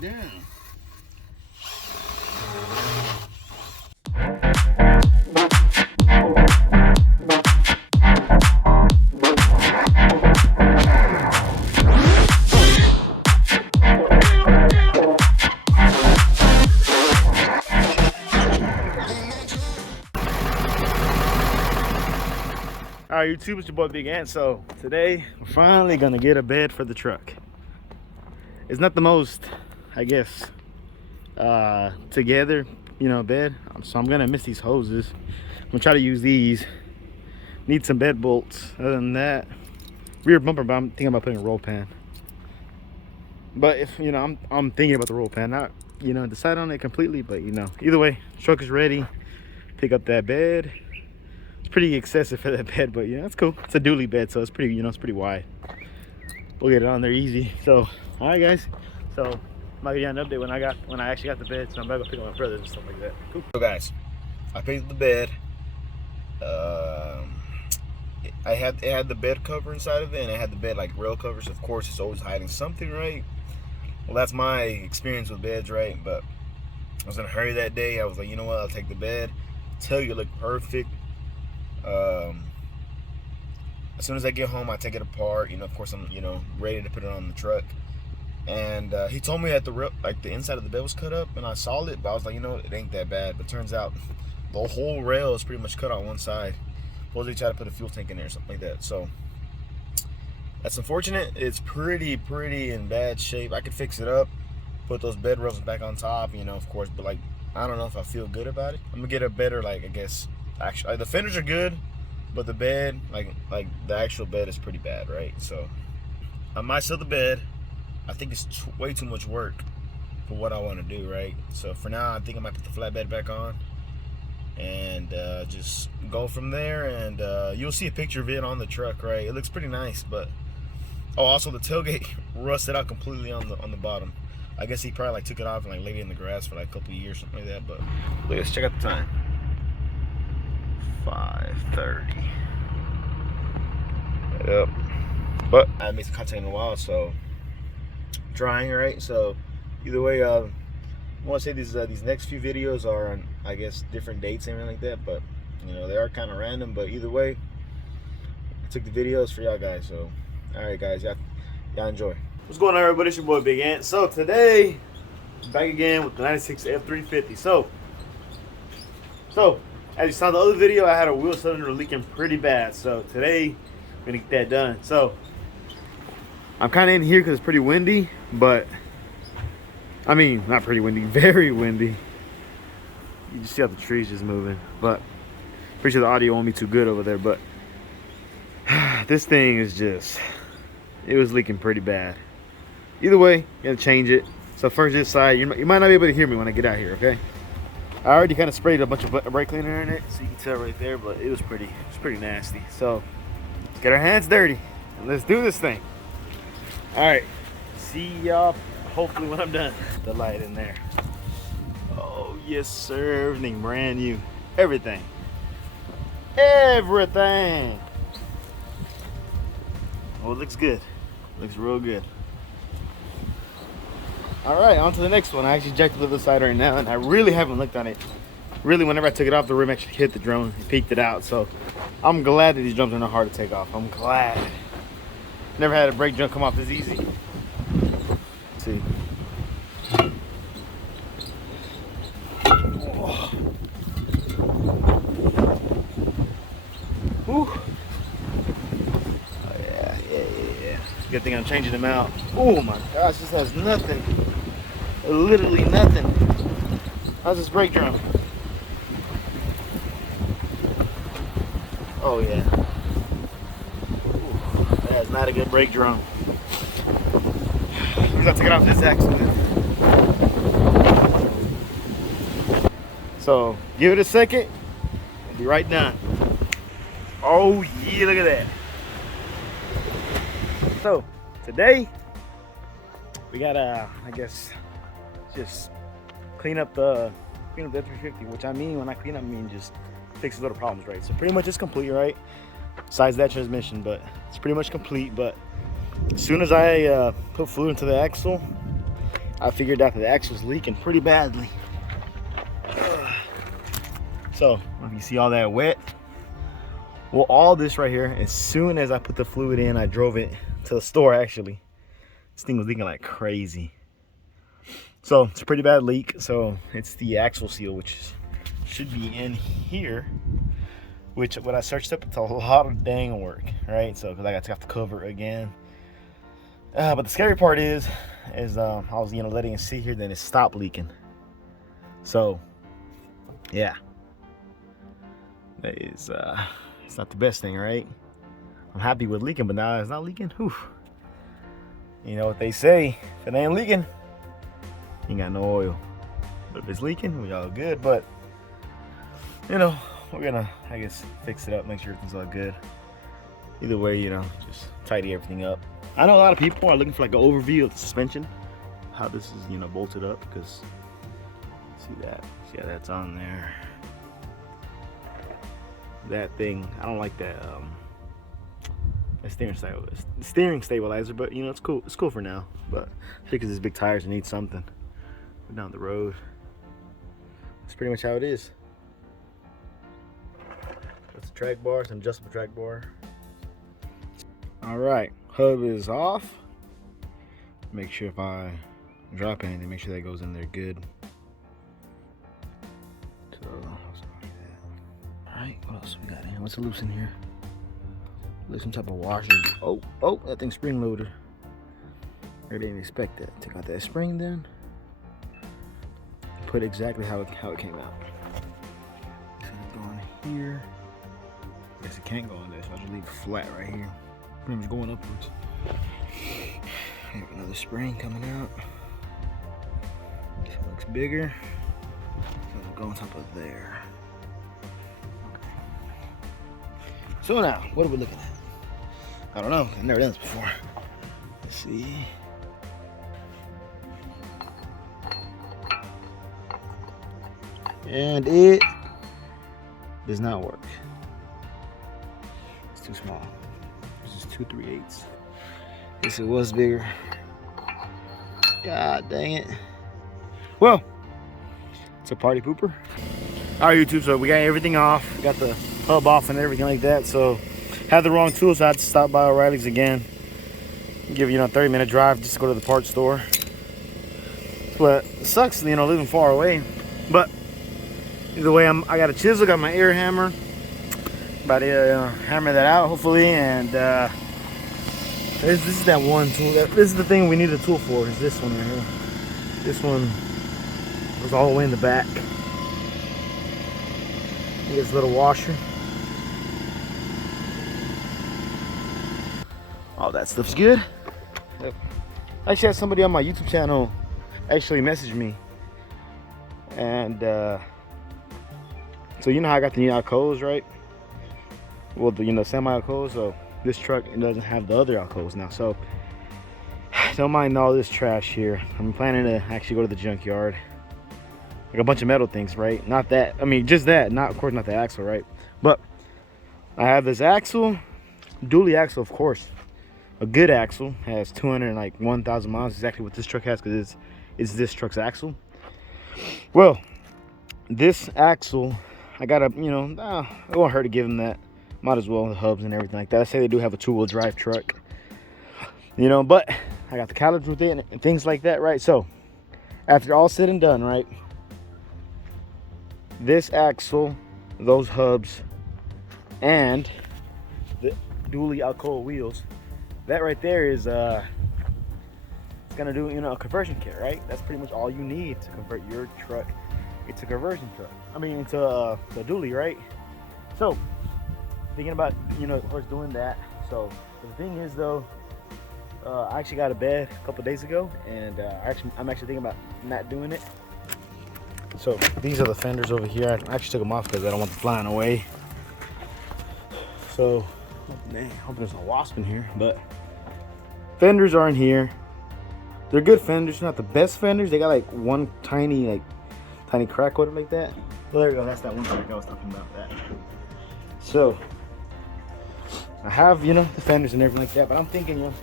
down. Alright, YouTube, it's your boy Big Ant. So today we're finally gonna get a bed for the truck. It's not the most, I guess, together, you know, bed. So I'm gonna miss these hoses. I'm gonna try to use these. Need some bed bolts. Other than that, rear bumper, but I'm thinking about putting a roll pan. But if you know, I'm thinking about the roll pan. Not, you know, decide on it completely, but you know, either way, truck is ready. Pick up that bed. It's pretty excessive for that bed, but yeah, it's cool. It's a dually bed, so it's pretty, you know, it's pretty wide. We'll get it on there easy. So, all right, guys. So, I'm gonna give you an update when I actually got the bed. So I'm about to go pick up my brothers and stuff like that. Cool. So, guys, I picked up the bed. It had the bed cover inside of it, and it had the bed like rail covers. Of course, it's always hiding something, right? Well, that's my experience with beds, right? But I was in a hurry that day. I was like, you know what? I'll take the bed. Tell you, it looked perfect. As soon as I get home, I take it apart. You know, of course, I'm, you know, ready to put it on the truck. And he told me that the inside of the bed was cut up, and I saw it, but I was like, you know, it ain't that bad. But turns out the whole rail is pretty much cut on one side. Supposedly try to put a fuel tank in there or something like that. So that's unfortunate. It's pretty in bad shape. I could fix it up, put those bed rails back on top, you know, of course. But like, I don't know if I feel good about it. I'm gonna get a better, like, I guess. Actually, the fenders are good, but the bed, like the actual bed is pretty bad, right? So I might sell the bed. I think it's way too much work for what I want to do, right? So for now, I think I might put the flatbed back on and just go from there. And you'll see a picture of it on the truck, right? It looks pretty nice, but oh, also the tailgate rusted out completely on the bottom. I guess he probably like took it off and like laid it in the grass for like a couple of years, something like that. But let's check out the time. 5:30. Yep. But I haven't made some content in a while, so trying, right? So either way, I want to say these next few videos are on, I guess, different dates and everything like that. But you know, they are kind of random. But either way, I took the videos for y'all guys. So all right, guys, y'all enjoy. What's going on, everybody? It's your boy Big Ant. So today, back again with the 96 F350. So. As you saw in the other video, I had a wheel cylinder leaking pretty bad. So today, I'm gonna get that done. So I'm kind of in here because it's pretty windy, but I mean, not pretty windy, very windy. You just see how the trees just moving, but pretty sure the audio won't be too good over there. But this thing is just, it was leaking pretty bad. Either way, you gotta change it. So first this side, you might not be able to hear me when I get out here, okay? I already kind of sprayed a bunch of brake cleaner in it, so you can tell right there, but it was pretty nasty. So let's get our hands dirty and let's do this thing. All right, see y'all hopefully when I'm done. The light in there. Oh yes sir, everything brand new, everything. Oh, it looks good, looks real good. All right, on to the next one. I actually jacked the other side right now, and I really haven't looked on it. Really, whenever I took it off, the rim actually hit the drum and peeked it out. So I'm glad that these drums are not hard to take off. I'm glad. Never had a brake drum come off this easy. Let's see. Oh. Ooh. Oh, yeah. Good thing I'm changing them out. Oh my gosh, this has nothing. Literally nothing. How's this brake drum? Oh yeah. Ooh, that's not a good brake drum. I'm gonna take it off this axle. So give it a second. I'll be right done. Oh yeah, look at that. So today we gotta, I guess, just clean up the F350, which I mean, when I clean up, I mean just fix little problems, right? So pretty much it's complete, right? Besides that transmission, but it's pretty much complete. But as soon as I put fluid into the axle, I figured out that the axle's leaking pretty badly. So if you see all that wet, well, all this right here, as soon as I put the fluid in, I drove it to the store actually. This thing was leaking like crazy. So it's a pretty bad leak. So it's the axle seal, which should be in here. Which when I searched up, it's a lot of dang work, right? So because I got to have to cover it again. But the scary part is I was letting it sit here, then it stopped leaking. So yeah, that is it's not the best thing, right? I'm happy with leaking, but now it's not leaking. Whew. You know what they say, if it ain't leaking, you ain't got no oil. But if it's leaking, we all good. But you know, we're gonna, I guess, fix it up, make sure everything's all good. Either way, you know, just tidy everything up. I know a lot of people are looking for like an overview of the suspension, how this is, you know, bolted up, because see that, yeah, that's on there. That thing, I don't like that steering stabilizer, but you know, it's cool. It's cool for now. But because it's big tires, it needs something. We're down the road. That's pretty much how it is. That's the track bar, some adjustable track bar. All right, hub is off. Make sure if I drop anything, make sure that goes in there good. So, all right, what else we got in here? What's loose in here? There's some type of washer. Oh, that thing's spring loaded. I didn't expect that. Take out that spring then. Put exactly how it came out. It's gonna go in here. I guess it can't go in there, so I'll just leave it flat right here. Pretty much going upwards. Have another spring coming out. This one looks bigger. So it'll go on top of there. Okay. So now, what are we looking at? I don't know. I've never done this before. Let's see. And it does not work. It's too small. This is 2 3/8. This it was bigger. God dang it. Well, it's a party pooper. All right, YouTube. So we got everything off. We got the hub off and everything like that. So had the wrong tools, so I had to stop by O'Reilly's again. Give you a 30-minute drive just to go to the parts store. But it sucks, you know, living far away. But either way, I got a chisel, got my air hammer. About to hammer that out, hopefully. And this is that one tool. This is the thing we need a tool for. Is this one right here? This one goes all the way in the back. This little washer. All that stuff's good. Yep. I actually had somebody on my YouTube channel actually message me, and so you know how I got the new Alcoves, right? Well, the semi Alcoves. So this truck, it doesn't have the other Alcoves now, so don't mind all this trash here. I'm planning to actually go to the junkyard, like a bunch of metal things, right? Not that, I mean, just that, not, of course, not the axle, right? But I have this axle, dually axle, of course. A good axle has 201,000 miles, exactly what this truck has, because it's this truck's axle. Well, this axle, I gotta, it won't hurt to give them that. Might as well, the hubs and everything like that. I say they do have a 2-wheel drive truck, but I got the calips with it and things like that, right? So after all said and done, right, this axle, those hubs, and the dually Alcoa wheels, that right there is it's gonna do a conversion kit, right? That's pretty much all you need to convert your truck into a conversion truck. I mean, into a dually, right? So thinking about of course doing that. So the thing is though, I actually got a bed a couple days ago, and I'm actually thinking about not doing it. So these are the fenders over here. I actually took them off because I don't want them flying away. So dang, hoping there's no wasp in here, but fenders are in here. They're good fenders, not the best fenders. They got like one tiny crack with it like that. Well, there we go. That's that one crack I was talking about. That. So I have, you know, the fenders and everything like that, but I'm thinking, you know,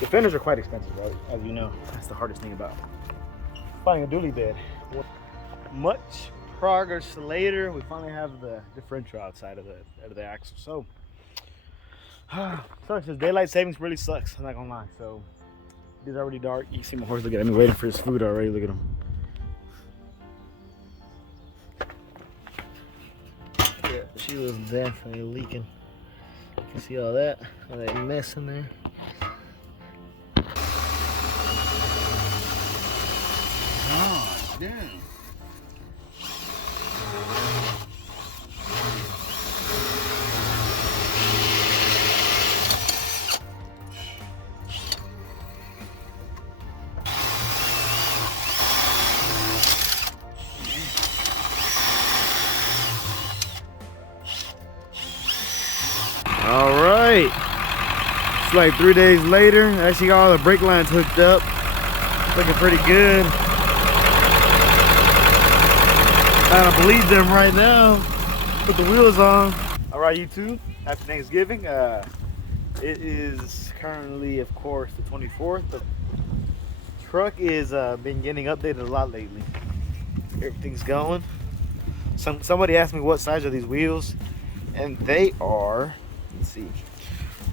the fenders are quite expensive, right? As you know, that's the hardest thing about finding a dually bed. Much progress later, we finally have the differential outside of the axle. So, sucks. This daylight savings really sucks. I'm not gonna lie. So, it is already dark. You can see my horse. Look at him waiting for his food already. Look at him. Yeah, she was definitely leaking. You can see all that mess in there. Oh, damn. All right, it's like 3 days later. Actually got all the brake lines hooked up. Looking pretty good. I don't believe them right now. Put the wheels on. All right, YouTube, happy Thanksgiving. It is currently, of course, the 24th. The truck is been getting updated a lot lately. Everything's going. Somebody asked me what size are these wheels, and they are, let's see,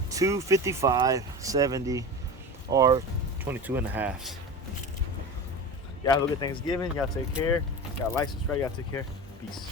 255, 70, or 22.5. Y'all have a good Thanksgiving. Y'all take care. Y'all like, subscribe. Y'all take care. Peace.